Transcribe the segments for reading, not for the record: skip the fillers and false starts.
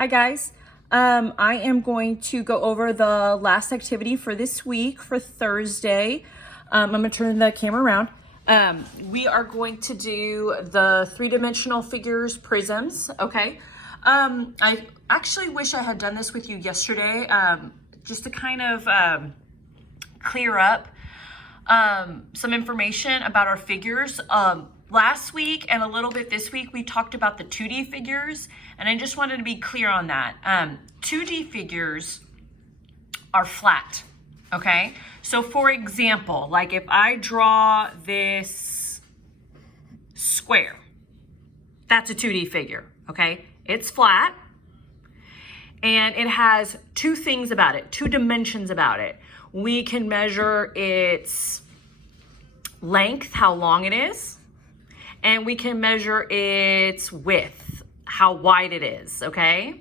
Hi guys. I am going to go over the last activity for this week for Thursday. I'm going to turn the camera around. We are going to do the three-dimensional figures prisms, okay? I actually wish I had done this with you yesterday, just to kind of clear up some information about our figures. Last week and a little bit this week, we talked about the 2D figures, and I just wanted to be clear on that. 2D figures are flat, okay? So for example, like if I draw this square, that's a 2D figure, okay? It's flat, and it has two things about it, two dimensions about it. We can measure its length, how long it is, and we can measure its width, how wide it is, okay?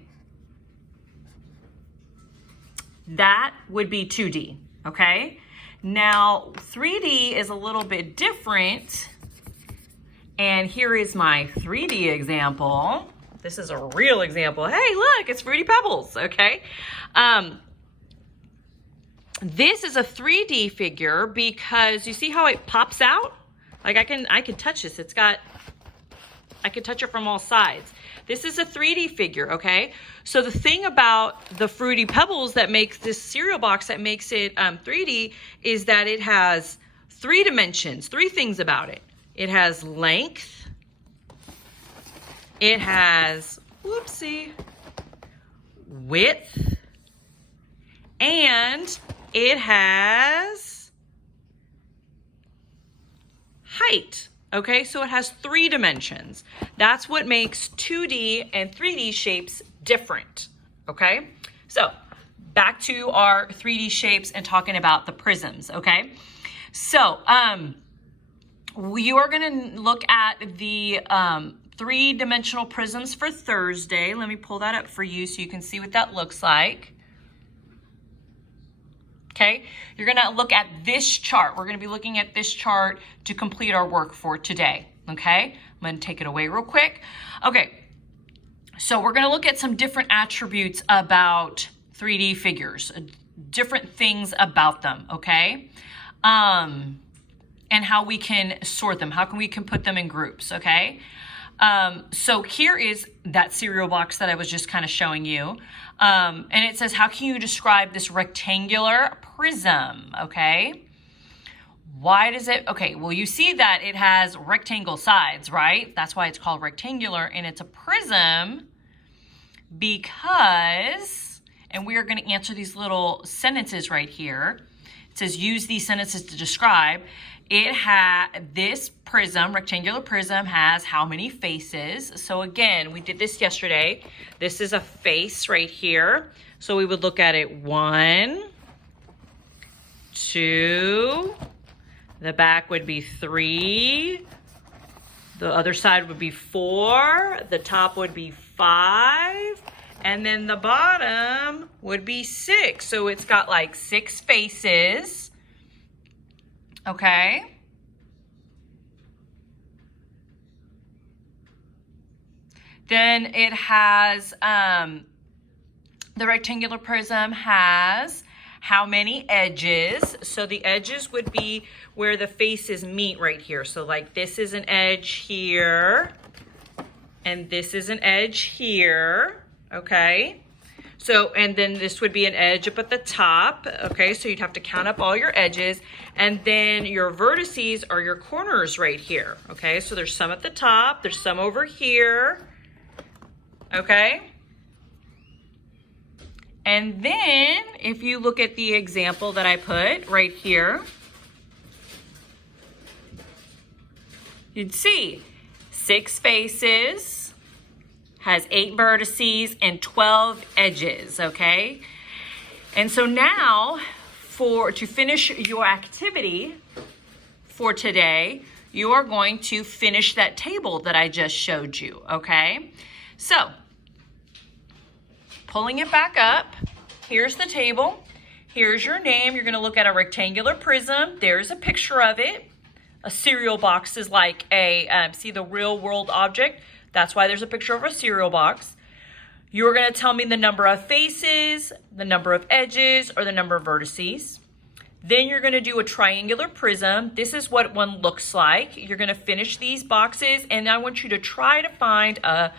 That would be 2D, okay? Now, 3D is a little bit different, and here is my 3D example. This is a real example. Hey, look, it's Fruity Pebbles, okay? This is a 3D figure because you see how it pops out? Like I can touch this. I can touch it from all sides. This is a 3D figure, okay? So the thing about the Fruity Pebbles that makes this cereal box that makes it 3D is that it has three dimensions, three things about it. It has length, it has, whoopsie, width, and it has height, okay? So it has three dimensions. That's what makes 2D and 3D shapes different, okay? So back to our 3D shapes and talking about the prisms, okay? So we are gonna look at the three-dimensional prisms for Thursday. Let me pull that up for you so you can see what that looks like. Okay, you're gonna look at this chart. We're gonna be looking at this chart to complete our work for today, okay? I'm gonna take it away real quick. Okay, so we're gonna look at some different attributes about 3D figures, different things about them, okay? And how we can sort them, how we can put them in groups, okay? So here is that cereal box that I was just kind of showing you. And it says, how can you describe this rectangular prism, okay? Why does it, okay, well, you see that it has rectangle sides, right? That's why it's called rectangular, and it's a prism because, and we are going to answer these little sentences right here. It says, use these sentences to describe. This prism, rectangular prism, has how many faces? So again, we did this yesterday. This is a face right here. So we would look at it 1, 2, the back would be 3, the other side would be 4, the top would be 5, and then the bottom would be 6. So it's got like 6 faces. Okay. Then it has, the rectangular prism has how many edges? So the edges would be where the faces meet right here. So like this is an edge here, and this is an edge here, okay? So, and then this would be an edge up at the top, okay? So you'd have to count up all your edges, and then your vertices are your corners right here, okay? So there's some at the top, there's some over here, okay? And then if you look at the example that I put right here, you'd see 6 faces, has 8 vertices and 12 edges, okay? And so now, to finish your activity for today, you are going to finish that table that I just showed you, okay? So, pulling it back up, here's the table, here's your name. You're gonna look at a rectangular prism. There's a picture of it. A cereal box is like a, see the real world object? That's why there's a picture of a cereal box. You're going to tell me the number of faces, the number of edges, or the number of vertices. Then you're going to do a triangular prism. This is what one looks like. You're going to finish these boxes, and I want you to try to find a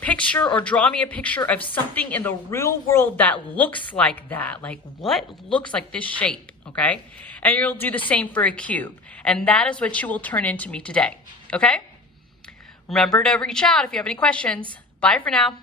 picture or draw me a picture of something in the real world that looks like that. Like what looks like this shape, okay? And you'll do the same for a cube. And that is what you will turn into me today, okay? Remember to reach out if you have any questions. Bye for now.